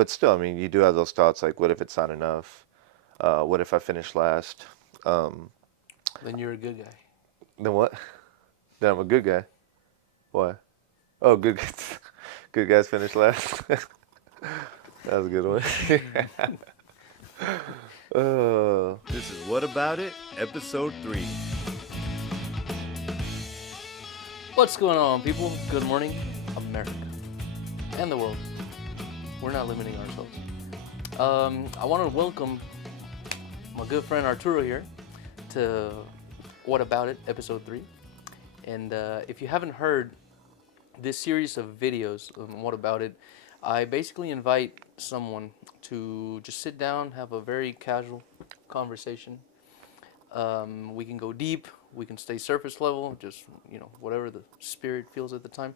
but still, I mean, you do have those thoughts like, what if it's not enough? What if I finish last? Um, Then you're a good guy. then what? Then I'm a good guy. Why? Oh, good, good guys finish last. That was a good one. Oh, This is What About It, Episode 3. What's going on, people? Good morning, America and the world. We're not limiting ourselves. I want to welcome my good friend Arturo here to What About It, Episode 3. And if you haven't heard this series of videos on What About It, I basically invite someone to just sit down, have a very casual conversation. We can go deep, we can stay surface level, just, whatever the spirit feels at the time.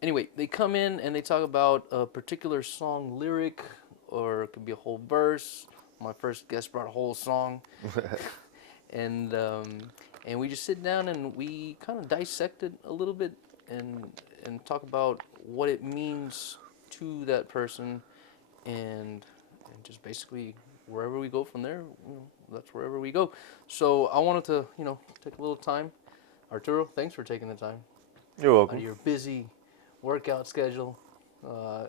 Anyway, they come in and they talk about a particular song lyric, or it could be a whole verse. My first guest brought a whole song, and and we just sit down and we kind of dissect it a little bit and talk about what it means to that person, and just basically wherever we go from there, that's wherever we go. So I wanted to take a little time. Arturo, thanks for taking the time you're out of welcome. your busy workout schedule.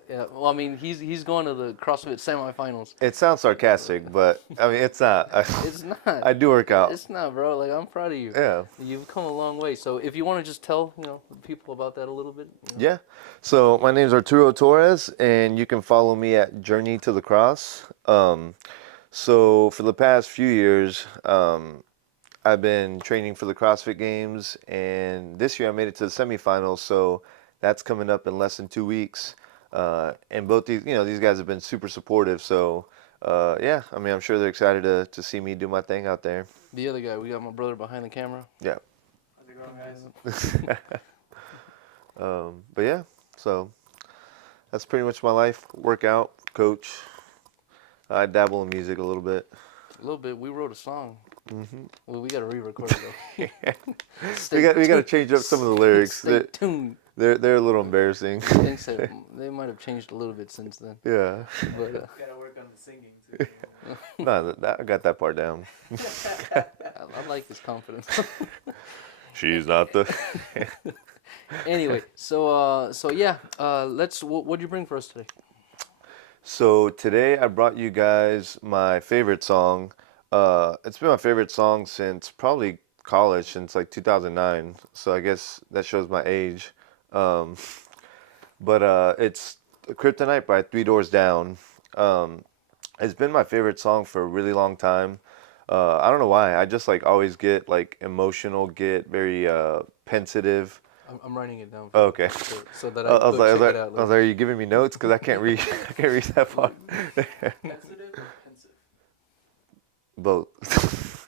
Yeah, well, I mean, he's going to the CrossFit semifinals. It sounds sarcastic, but I mean, it's not. It's not. I do work out. It's not, bro. Like, I'm proud of you. Yeah. You've come a long way. So if you want to just tell the people about that a little bit. Yeah. So my name's Arturo Torres, and you can follow me at Journey to the Cross. So for the past few years, I've been training for the CrossFit Games, and this year I made it to the semifinals. So that's coming up in less than 2 weeks. And both these guys have been super supportive. So yeah, I mean, I'm sure they're excited to see me do my thing out there. The other guy, we got my brother behind the camera. Yeah. How's it going, guys? But yeah, so that's pretty much my life. Workout, coach. I dabble in music a little bit. A little bit. We wrote a song. Hmm. Well, we got to re-record it though. We got to change up some of the lyrics. Stay tuned. They're a little embarrassing. Things that they might have changed a little bit since then. Yeah. But Gotta work on the singing too. No, I got that part down. I like this confidence. She's not the. Anyway, so yeah, what'd you bring for us today? So today I brought you guys my favorite song. It's been my favorite song since probably college, since like 2009. So I guess that shows my age. Um, but it's Kryptonite by Three Doors Down. It's been my favorite song for a really long time. I don't know why. I just like always get like emotional, get very pensive. I'm writing it down. Oh, okay. So that I was go like, check it out later. are you giving me notes? Because I can't read. I can't read that part. Sensitive or pensive? Both.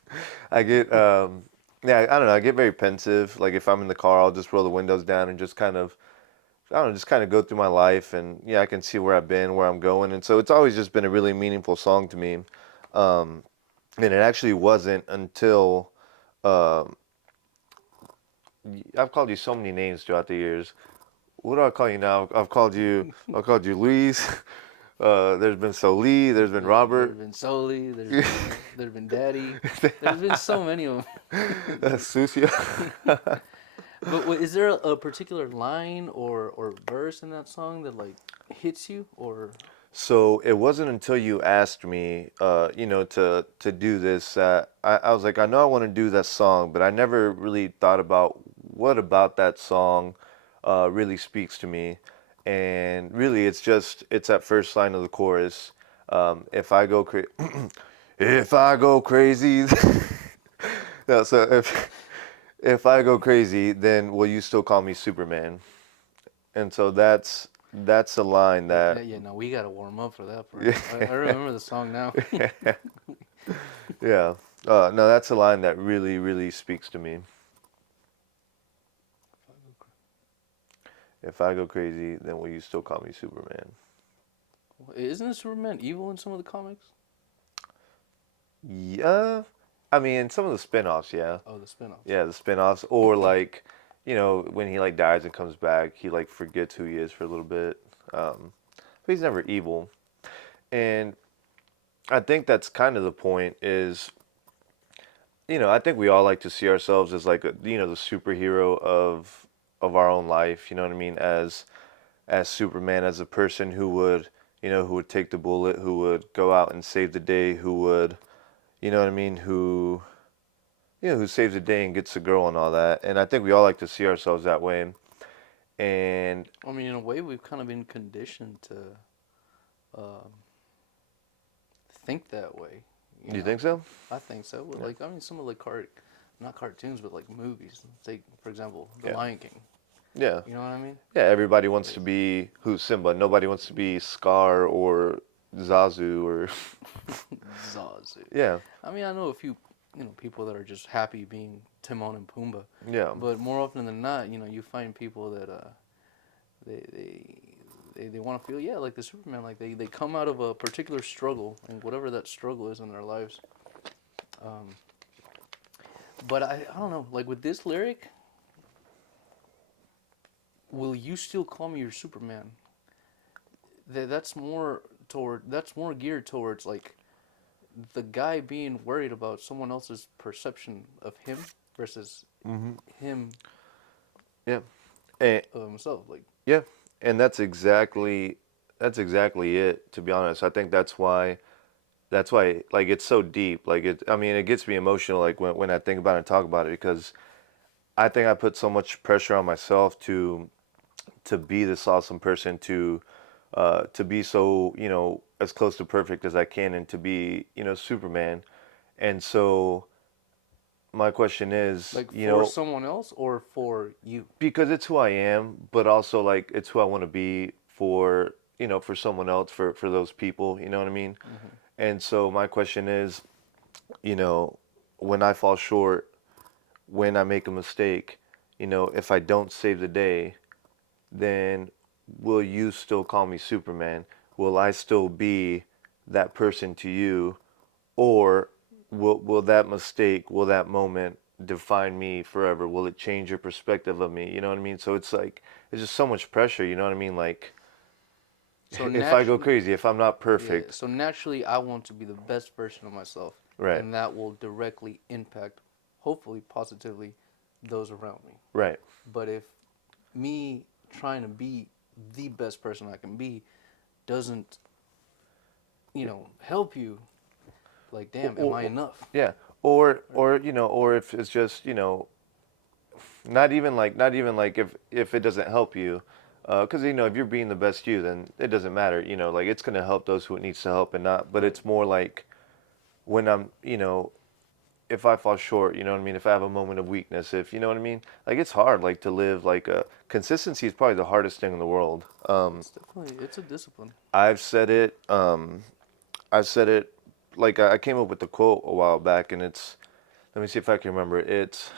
I get yeah, I don't know. I get very pensive. Like if I'm in the car, I'll just roll the windows down and just kind of, I don't know, just kind of go through my life, and yeah, I can see where I've been, where I'm going, and so it's always just been a really meaningful song to me. And it actually wasn't until um I've called you so many names throughout the years. What do I call you now? I've called you Luis. There's been Soli. There's been Robert. There's been Soli. There's been Daddy. There's been so many of them. Sucio. But is there a particular line or verse in that song that like hits you or? So it wasn't until you asked me, to do this, I was like, I know I want to do that song, but I never really thought about what about that song really speaks to me. And really, it's that first line of the chorus. If I go if I go crazy, no. So if I go crazy, then will you still call me Superman? And so that's a line that. Yeah, no, we gotta warm up for that part. I remember the song now. Yeah. No, that's a line that really, really speaks to me. If I go crazy, then will you still call me Superman? Isn't Superman evil in some of the comics? Yeah. I mean, some of the spin-offs, yeah. Oh, the spin-offs. Yeah, the spin-offs. Or like, when he like dies and comes back, he like forgets who he is for a little bit. But he's never evil. And I think that's kind of the point is, I think we all like to see ourselves as like the superhero of our own life, you know what I mean, as Superman, as a person who would take the bullet, who would go out and save the day, who would, you know what I mean, who saves the day and gets the girl and all that. And I think we all like to see ourselves that way. And I mean, in a way, we've kind of been conditioned to think that way. you think so? I think so. Yeah. Like, I mean, some of the not cartoons, but like movies. Take, for example, The Yeah. Lion King. Yeah. You know what I mean? Yeah, everybody wants to be who's Simba. Nobody wants to be Scar or Zazu or Zazu. yeah. I mean, I know a few, people that are just happy being Timon and Pumbaa. Yeah. But more often than not, you find people that they want to feel, yeah, like the Superman. Like they come out of a particular struggle, and whatever that struggle is in their lives. But I don't know. Like with this lyric, will you still call me your Superman? That's more geared towards like the guy being worried about someone else's perception of him versus him Yeah. And of himself. Like, yeah. And that's exactly it, to be honest. I think that's why like it's so deep. Like I mean it gets me emotional like when I think about it and talk about it because I think I put so much pressure on myself to be this awesome person to be so as close to perfect as I can and to be Superman. And so my question is like for someone else or for you. because it's who I am, but also like it's who I want to be for someone else, for those people, you know what I mean? And so my question is, you know when I fall short, when I make a mistake, if I don't save the day, then will you still call me Superman? Will I still be that person to you? Or will that mistake, will that moment define me forever? Will it change your perspective of me? You know what I mean? So it's like, it's just so much pressure, you know what I mean? Like, So if I go naturally, crazy, if I'm not yeah. perfect, So naturally, I want to be the best version of myself, right, and that will directly impact, hopefully positively, those around me. right. But if me trying to be the best person I can be doesn't, help you, like, damn, am I enough? Yeah. Or if it's just, not even like if it doesn't help you, because if you're being the best you, then it doesn't matter. Like it's gonna help those who it needs to help and not. But Right. it's more like when if I fall short, you know what I mean. If I have a moment of weakness, if you know what I mean. Like it's hard, like to live like consistency is probably the hardest thing in the world. It's a discipline. I've said it. I've said it. Like I came up with the quote a while back, and it's. Let me see if I can remember it. It's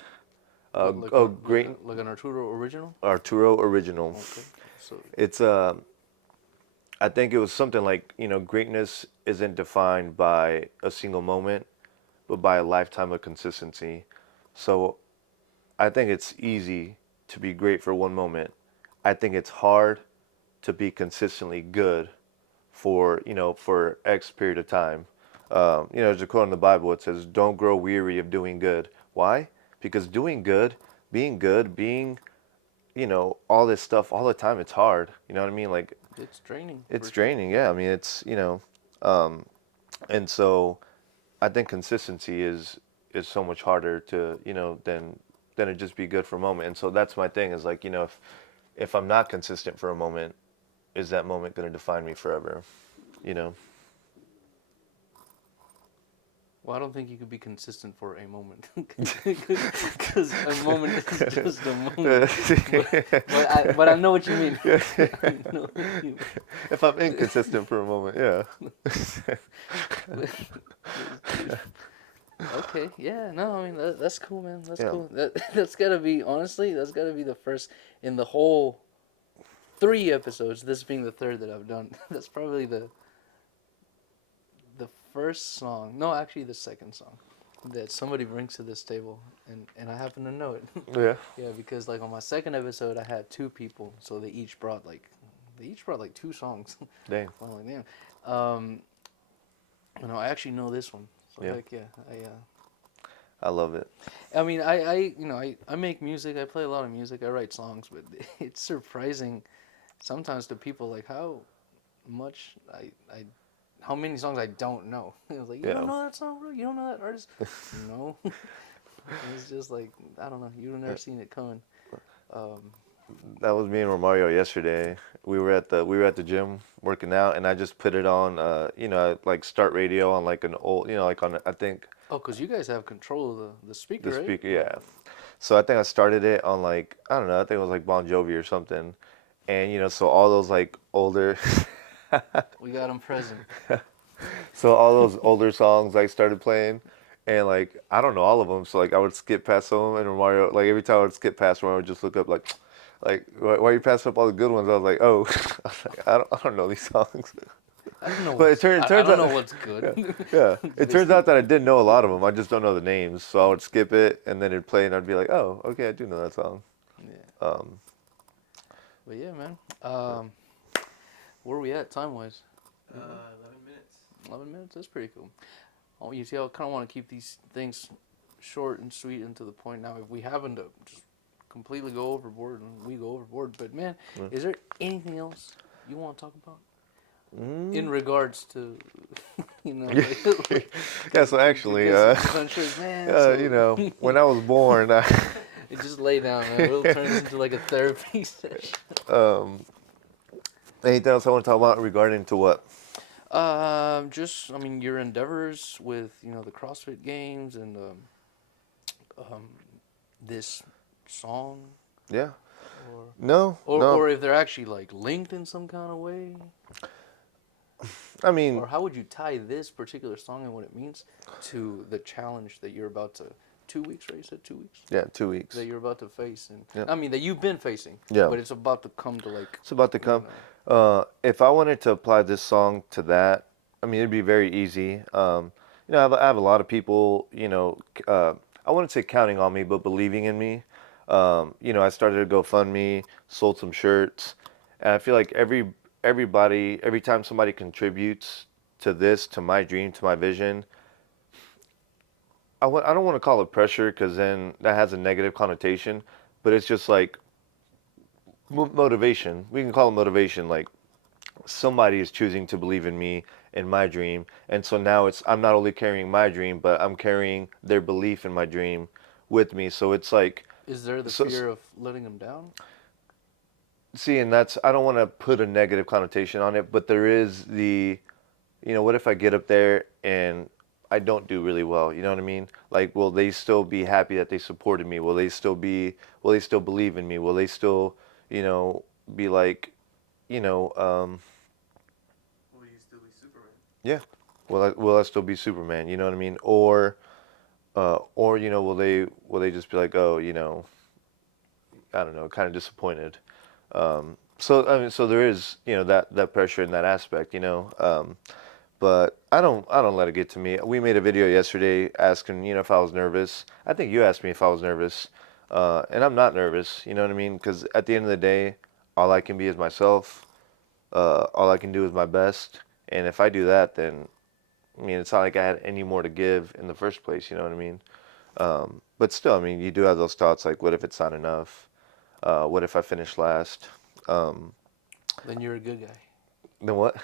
great Like an Arturo original. Arturo original. Okay, so It's I think it was something like, greatness isn't defined by a single moment, but by a lifetime of consistency. So I think it's easy to be great for one moment. I think it's hard to be consistently good for X period of time. There's a quote in the Bible. It says, "Don't grow weary of doing good." Why? Because doing good, being all this stuff all the time, it's hard. You know what I mean? Like it's draining. it's for sure. draining. Yeah, I mean and so I think consistency is so much harder to than it just be good for a moment. And so that's my thing is like if I'm not consistent for a moment, is that moment going to define me forever? You know? Well, I don't think you could be consistent for a moment, because a moment is just a moment. But I know what you mean. I know what you mean. If I'm inconsistent for a moment, yeah. Okay, yeah, no, I mean that's cool, man. That's Yeah. cool. That's gotta be honestly, that's gotta be the first in the whole 3 episodes. This being the third that I've done. That's probably the first song. No, actually, the second song that somebody brings to this table, and I happen to know it. Yeah. Yeah, because like on my second episode, I had 2 people, so they each brought like they each brought like 2 songs. Dang. I'm like, damn. I actually know this one. So Yeah. heck yeah. I love it. I mean, I make music. I play a lot of music. I write songs, but it's surprising sometimes to people like how much how many songs I don't know. I was like, you Yeah. don't know that song, bro? You don't know that artist? No. It's just like I don't know. You've never seen it coming. That was me and Romario yesterday. We were at the gym working out, and I just put it on, like start radio on like an old, like on I think Oh, cause you guys have control of the speaker, the right? speaker, yeah. So I think I started it on like I don't know, I think it was like Bon Jovi or something, and so all those like older, We got them present. so all those older songs like started playing, and like I don't know all of them, so like I would skip past some of them, and Romario like every time I would skip past Romario would just look up like why are you passing up all the good ones? I was like, oh, I was like, I don't know these songs. I don't know. But it turns I don't out, know what's good. yeah, it turns out that I did know a lot of them. I just don't know the names. So I would skip it, and then it'd play, and I'd be like, oh, okay, I do know that song. Yeah. But yeah, man. Where are we at time wise? 11 minutes. 11 minutes. That's pretty cool. Oh, you see, I kind of want to keep these things short and sweet and to the point. Now, if we happen to just completely go overboard, and we go overboard. But man, is there anything else you want to talk about in regards to, like, Yeah, so actually, because I'm sure, man. So when I was born, it just lay down, man. It'll turn this into like a therapy session. anything else I want to talk about regarding to what? I mean, your endeavors with the CrossFit Games and this song, Yeah. or No, or, no. or if they're actually like linked in some kind of way, I mean, or how would you tie this particular song and what it means to the challenge that you're about to 2 weeks, right? You said 2 weeks yeah, 2 weeks. that you're about to face, and Yeah. I mean that you've been facing, Yeah. but it's about to come to like. It's about to come. If I wanted to apply this song to that, I mean, it'd be very easy. I have a lot of people, I wouldn't say counting on me, but believing in me. I started a GoFundMe, sold some shirts, and I feel like everybody, every time somebody contributes to this, to my dream, to my vision, I don't want to call it pressure because then that has a negative connotation, but it's just like motivation. We can call it motivation. Like somebody is choosing to believe in me and my dream, and so now I'm not only carrying my dream, but I'm carrying their belief in my dream with me. So it's like, Is there the so, fear of letting them down? see, and I don't want to put a negative connotation on it, but there is what if I get up there and I don't do really well? You know what I mean? Like, will they still be happy that they supported me? Will they still believe in me? Will they still, be like, Will you still be Superman? yeah, will I still be Superman? You know what I mean? Or will they just be like, oh, I don't know, kind of disappointed. So I mean, so there is, that pressure in that aspect, but I don't let it get to me. We made a video yesterday asking, if I was nervous. I think you asked me if I was nervous, and I'm not nervous. You know what I mean? Because at the end of the day, all I can be is myself. All I can do is my best, and if I do that, then I mean, it's not like I had any more to give in the first place. You know what I mean? But still, I mean, you do have those thoughts like, what if it's not enough? What if I finish last? Then you're a good guy. Then what?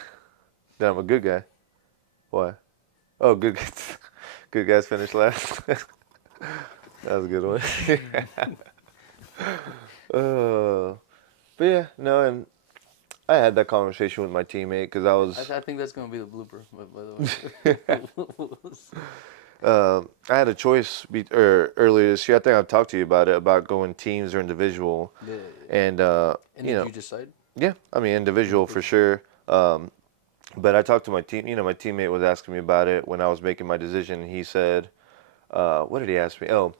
Then I'm a good guy. Why? Oh, good guys. Good guys finish last. That was a good one. But yeah, no, and I had that conversation with my teammate because I was. I think that's gonna be the blooper. By the way. I had a choice earlier this year. I think I've talked to you about it, about going teams or individual, Yeah. and And did you decide? yeah, I mean individual for sure. But I talked to my team. My teammate was asking me about it when I was making my decision. He said, "What did he ask me?" Oh,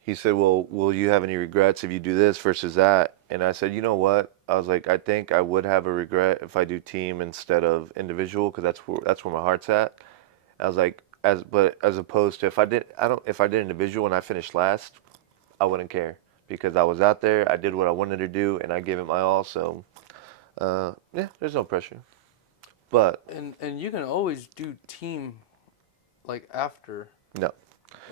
he said, "Well, will you have any regrets if you do this versus that?" And I said, "You know what?" I was like, "I think I would have a regret if I do team instead of individual because that's where my heart's at." I was like, as opposed to if I did individual and I finished last, I wouldn't care because I was out there, I did what I wanted to do, and I gave it my all. So Yeah, there's no pressure. But And you can always do team, like after no,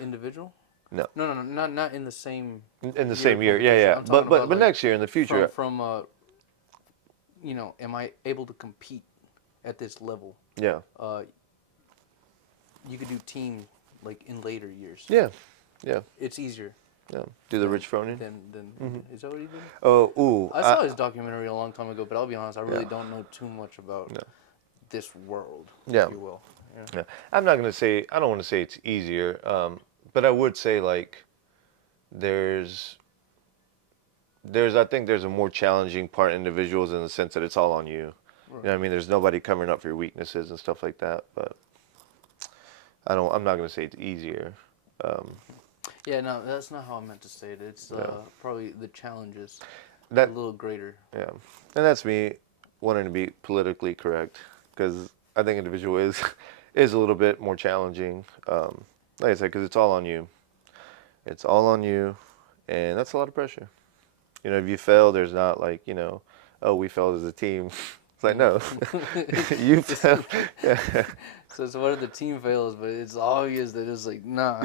individual. no. No, not in the same In the year same year, yeah, competition. yeah. I'm talking about But like next year in the future, from am I able to compete at this level? yeah, Uh, you could do team like in later years. yeah, yeah, It's easier yeah. Do the Rich Froning. than Mhm. is that what he did? Oh, ooh, I saw his documentary a long time ago, but I'll be honest, I really Yeah. don't know too much about No. this world, Yeah. if you will. Yeah. Yeah. I'm not gonna say. I don't want to say it's easier. But I would say like there's I think there's a more challenging part in individuals in the sense that it's all on you. Right. You know what I mean? There's nobody covering up for your weaknesses and stuff like that. But I'm not gonna say it's easier. Um, Yeah, no, that's not how I meant to say it. It's Yeah. probably the challenges that a little greater. Yeah, and that's me wanting to be politically correct because I think individual is is a little bit more challenging. Like I said, because it's all on you. It's all on you, and that's a lot of pressure. You know, if you fail, there's not like oh, we failed as a team. It's like no, you failed. Yeah. So what if the team fails, but it's obvious that it's like, nah.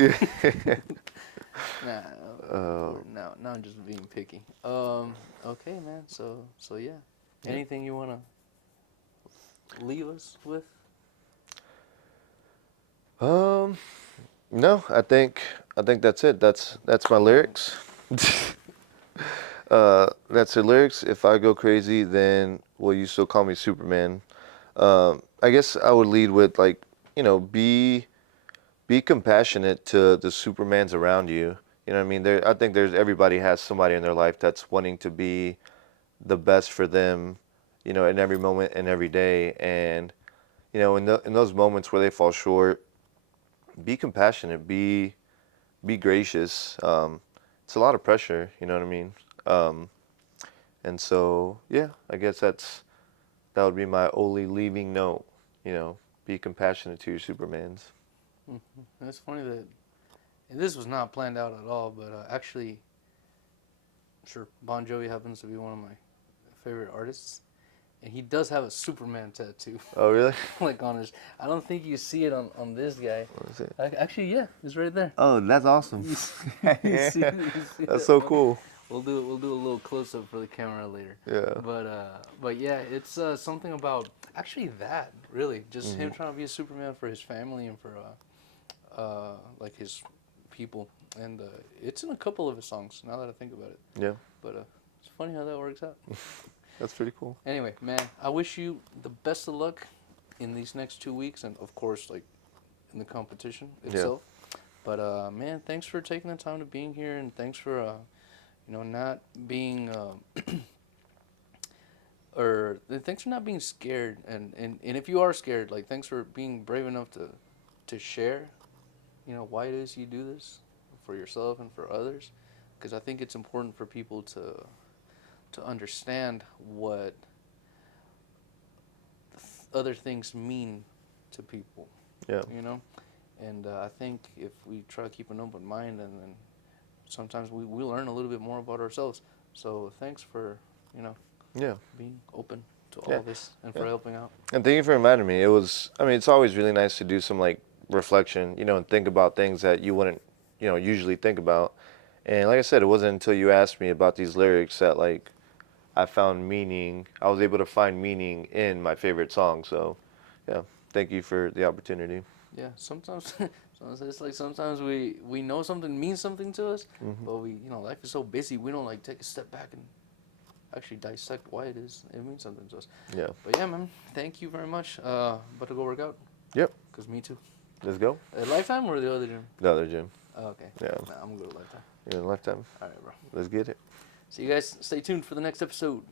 Nah, Uh, now I'm just being picky. Okay, man. So yeah. Yeah. Anything you wanna leave us with? no, I think that's it. That's my lyrics. That's the lyrics. If I go crazy, then will you still call me Superman? I guess I would lead with like, be compassionate to the Supermans around you. You know what I mean? I think everybody has somebody in their life that's wanting to be the best for them, in every moment and every day. And in those moments where they fall short, be compassionate, be gracious. It's a lot of pressure. You know what I mean? Um, and so yeah, I guess that would be my only leaving note. Be compassionate to your Supermans. It's funny that and this was not planned out at all, but actually, sure, Bon Jovi happens to be one of my favorite artists, and he does have a Superman tattoo, Oh really? like on his. I don't think you see it on this guy. What is it? Actually, yeah, it's right there. Oh, that's awesome. You see That's that so one? cool. We'll do a little close up for the camera later. Yeah. But yeah, it's something about actually that really just Mm-hmm. him trying to be a Superman for his family and for like his people, and it's in a couple of his songs. Now that I think about it, Yeah. but it's funny how that works out. That's pretty cool. Anyway, man, I wish you the best of luck in these next 2 weeks, and of course, like in the competition itself. But man, thanks for taking the time to being here, and thanks for not being or thanks for not being scared, and if you are scared, like thanks for being brave enough to share, why it is you do this for yourself and for others, because I think it's important for people to understand what other things mean to people, Yeah. and I think if we try to keep an open mind, and then sometimes we learn a little bit more about ourselves. So thanks for Yeah. being open to Yeah. all this and for Yeah. helping out. And thank you for reminding me. It's always really nice to do some like reflection, and think about things that you wouldn't, usually think about. And like I said, it wasn't until you asked me about these lyrics that like I was able to find meaning in my favorite song. So, yeah, thank you for the opportunity. Yeah, sometimes, sometimes it's like sometimes we know something means something to us, Mm-hmm. but life is so busy we don't like take a step back and actually dissect why it means something to us. Yeah. But yeah, man, thank you very much. About to go work out. Yep. Cause me too. Let's go. Lifetime or the other gym? The other gym. Oh, okay. Yeah. Nah, I'm gonna go to Lifetime. In a lifetime. All right, bro. Let's get it. So you guys stay tuned for the next episode.